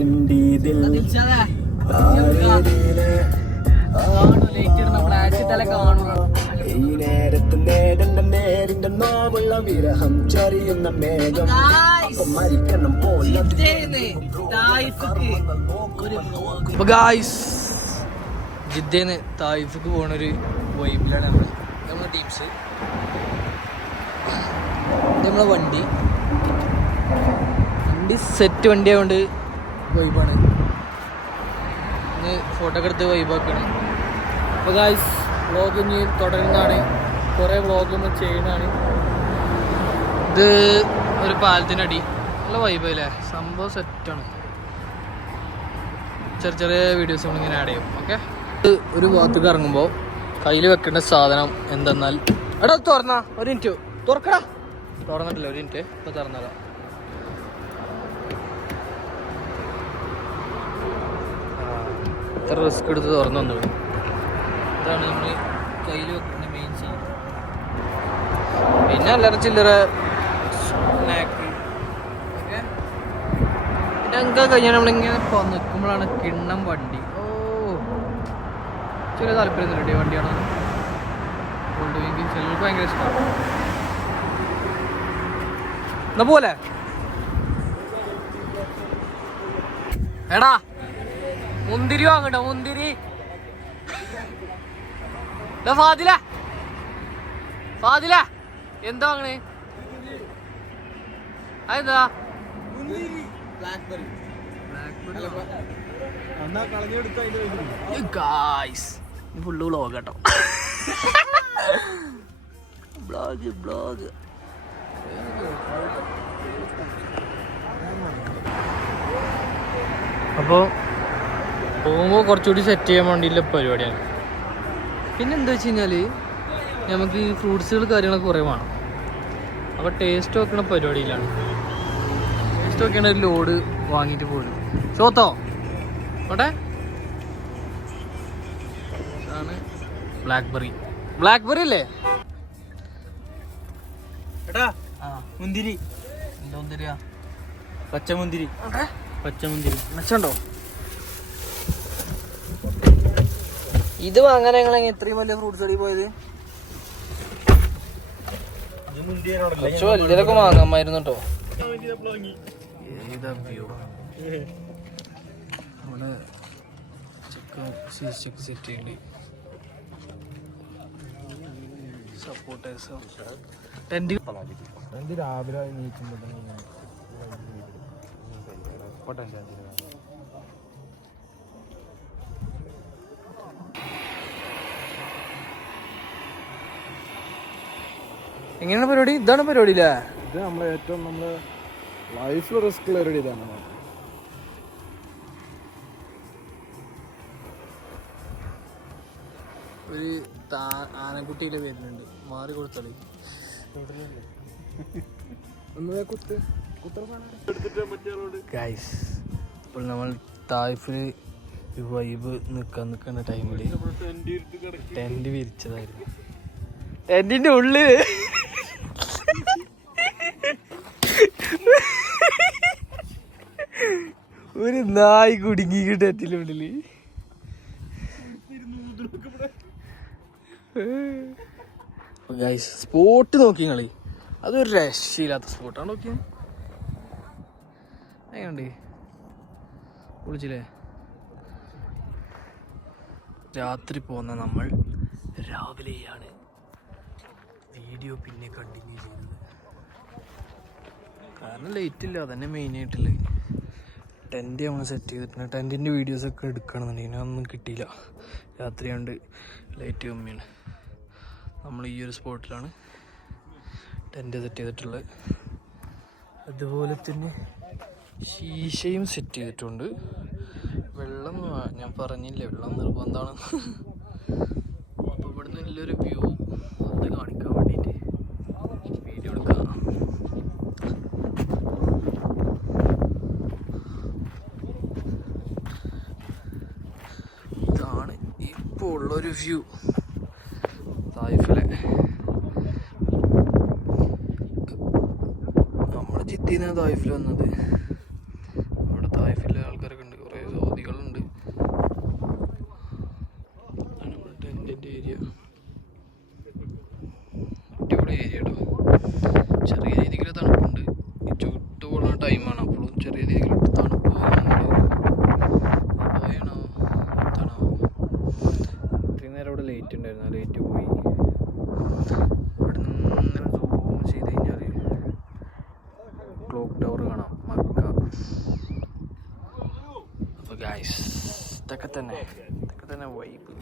ഈ നേരത്ത് നേടേണ്ട നേരിന്റെ നോവുള്ള വിരഹം ചൊരിയുന്ന മേഘം മരിക്കണം പോലെ. ജിദ്ദേന്ന് തായിഫിക്ക് പോണൊരു വൈബിലാണ് നമ്മളെ ടീംസ്. നമ്മളെ വണ്ടി സെറ്റ് വണ്ടി ആയതുകൊണ്ട് വൈബാണ്. ഇന്ന് ഫോട്ടോ ഒക്കെ എടുത്ത് വൈബാക്കാണ്. അപ്പോൾ ഗായ്സ് വ്ളോഗ് ഇനി തുടരുന്നതാണ്. കുറേ വ്ളോഗ് നമ്മൾ ചെയ്യുന്നതാണ്. ഇത് ഒരു പാലത്തിനടി നല്ല വൈബല്ലേ, സംഭവം സെറ്റാണ്. ചെറിയ ചെറിയ വീഡിയോസ് നമ്മളിങ്ങനെ ആഡ് ചെയ്യും. ഓക്കെ, ഒരു ഭാഗത്തേക്ക് ഇറങ്ങുമ്പോൾ കയ്യിൽ വെക്കേണ്ട സാധനം എന്തെന്നാൽ, എടാ തുറന്നാ ഒരു മിനിറ്റ്, തുറക്കടാ. തുറന്നിട്ടില്ല, ഒരു മിനിറ്റ്, ഇപ്പം തുറന്നാലോ. ഇത്ര റിസ്ക് എടുത്ത് തുറന്നു വന്നു. ഇതാണ് നമ്മൾ കയ്യിൽ വെക്കുന്ന മെയിൻ സാധനം. പിന്നെ അല്ലറ ചില്ലറ സ്നാക്ക് ഓക്കെ. പിന്നെ എന്താ കഴിഞ്ഞാൽ നമ്മളിങ്ങനെ നിൽക്കുമ്പോഴാണ് കിണ്ണം വണ്ടി. ഓ ചെറിയ താല്പര്യം റെഡി വണ്ടിയാണോ കൊണ്ടുപോയി ചിലർക്ക് ഭയങ്കര ഇഷ്ടമാണ്. എന്നാ പോലെ എടാ മുന്തിരി വാങ്ങണ്ട, മുന്തിരി. ഫാദില ഫാദില എന്താ വാങ്ങണേ? അതെന്താ? ഫുള്ള് വ്ളോഗ് കേട്ടോ. ബ്ലോഗ് അപ്പോൾ പോകുമ്പോൾ കുറച്ചുകൂടി സെറ്റ് ചെയ്യാൻ വേണ്ടിയിട്ടുള്ള പരിപാടിയാണ്. പിന്നെ എന്താ വെച്ച് കഴിഞ്ഞാൽ നമുക്ക് ഈ ഫ്രൂട്ട്സുകൾ കാര്യങ്ങളൊക്കെ കുറേ വേണം. അപ്പോൾ ടേസ്റ്റ് വെക്കണ പരിപാടിയിലാണ്. ടേസ്റ്റ് വെക്കണ ഒരു ലോഡ് വാങ്ങിയിട്ട് പോലും ചോത്തോ ഓട്ടെ. ഇതാണ് ബ്ലാക്ക്ബെറി. ബ്ലാക്ക്ബെറി അല്ലേ എടാ? മുന്തിരി. എന്താ മുന്തിരിയാ? പച്ചമുന്തിരി. പച്ചമുന്തിരി മെച്ചമുണ്ടോ? ഇത് വാങ്ങാൻ ഞങ്ങൾ ഇത്രയും വലിയ ഫ്രൂട്ട്സ് കടയിൽ പോയത്? കുറച്ച് വലിയതൊക്കെ വാങ്ങാമായിരുന്നു കേട്ടോ. ഏതാ വ്യൂ? നമ്മുടെ ചിക്കൻ സെറ്റ് ചെയ്യുന്നുണ്ട്. സപ്പോർട്ടേഴ്സ് ടെൻറ്റ് രാവിലെ നീക്കുമ്പോൾ എങ്ങനെയാണ് പരിപാടി? ഇതാണ് പരിപാടി അല്ലേ? ഇത് നമ്മളെ ഏറ്റവും നമ്മളെ ലൈഫിൽ റിസ്ക് ഉള്ള പരിപാടി ഇതാണ്. ഒരു ആനക്കുട്ടിയിൽ വരുന്നുണ്ട്, മാറി കൊടുത്തളി. ഗൈസ് ഇപ്പോൾ നമ്മൾ തായ്ഫിൽ വൈബ് നിൽക്കുന്ന ടൈമിൽ ടെൻറ്റ് വിരിച്ചതായിരുന്നു. ടെൻറ്റിൻ്റെ ഉള്ളിൽ ഒരു നായ് കുടുങ്ങി ടെൻറ്റിൻ്റെ ഉള്ളിൽ. ഗൈസ് സ്പോട്ട് നോക്കി കളി, അതൊരു രക്ഷയില്ലാത്ത സ്പോട്ടാണ്. നോക്കിയാ എങ്ങനെയുണ്ട്? വിളിച്ചില്ലേ? രാത്രി പോകുന്ന നമ്മൾ രാവിലെയാണ് വീഡിയോ പിന്നെ കണ്ടിന്യൂ ചെയ്യുന്നത്. കാരണം ലേറ്റ് ഇല്ല, അതന്നെ മെയിനായിട്ടുള്ളത്. ടെൻറ്റ് നമ്മൾ സെറ്റ് ചെയ്തിട്ടുണ്ട്. ടെൻറ്റിൻ്റെ വീഡിയോസൊക്കെ എടുക്കണമെന്നുണ്ടെങ്കിൽ അതൊന്നും കിട്ടിയില്ല, രാത്രിയാണ്ട് ലൈറ്റ് കമ്മിയാണ്. നമ്മൾ ഈ ഒരു സ്പോട്ടിലാണ് ടെൻറ്റ് സെറ്റ് ചെയ്തിട്ടുള്ളത്. അതുപോലെ തന്നെ ശീശയും സെറ്റ് ചെയ്തിട്ടുണ്ട്. വെള്ളം ഞാൻ പറഞ്ഞില്ലേ, വെള്ളം നിർബന്ധമാണ്. അപ്പോൾ ഇവിടുന്ന് നല്ലൊരു വ്യൂ അത് കാണിക്കാൻ വേണ്ടിയിട്ട് വീഡിയോ എടുക്കാം. ഇതാണ് ഇപ്പോൾ ഉള്ളൊരു വ്യൂ തായ്ഫിലെ. നമ്മൾ ജിദ്ദയിൽ നിന്ന് തായ്ഫിൽ വന്നത്. അവിടെ തായ്ഫിലെ ആൾക്കാരൊക്കെ അടിപൊളി ഏരിയ കേട്ടോ. ചെറിയ രീതിയിൽ തണുപ്പുണ്ട്. ഈ ചുട്ടു പോകുന്ന ടൈമാണ്, അപ്പോഴും ചെറിയ രീതിയിൽ തണുപ്പ് പോയാണോ തണോ. ഇത്രയും നേരം ഇവിടെ ലൈറ്റ് ഉണ്ടായിരുന്നു, ആ ലൈറ്റ് പോയി. ഇവിടെ നിന്ന് സൂം ചെയ്ത് കഴിഞ്ഞാൽ ക്ലോക്ക് ടവർ കാണാം, മക്ക. അപ്പോൾ ഗൈസ് ഇതൊക്കെ തന്നെ വൈബ്.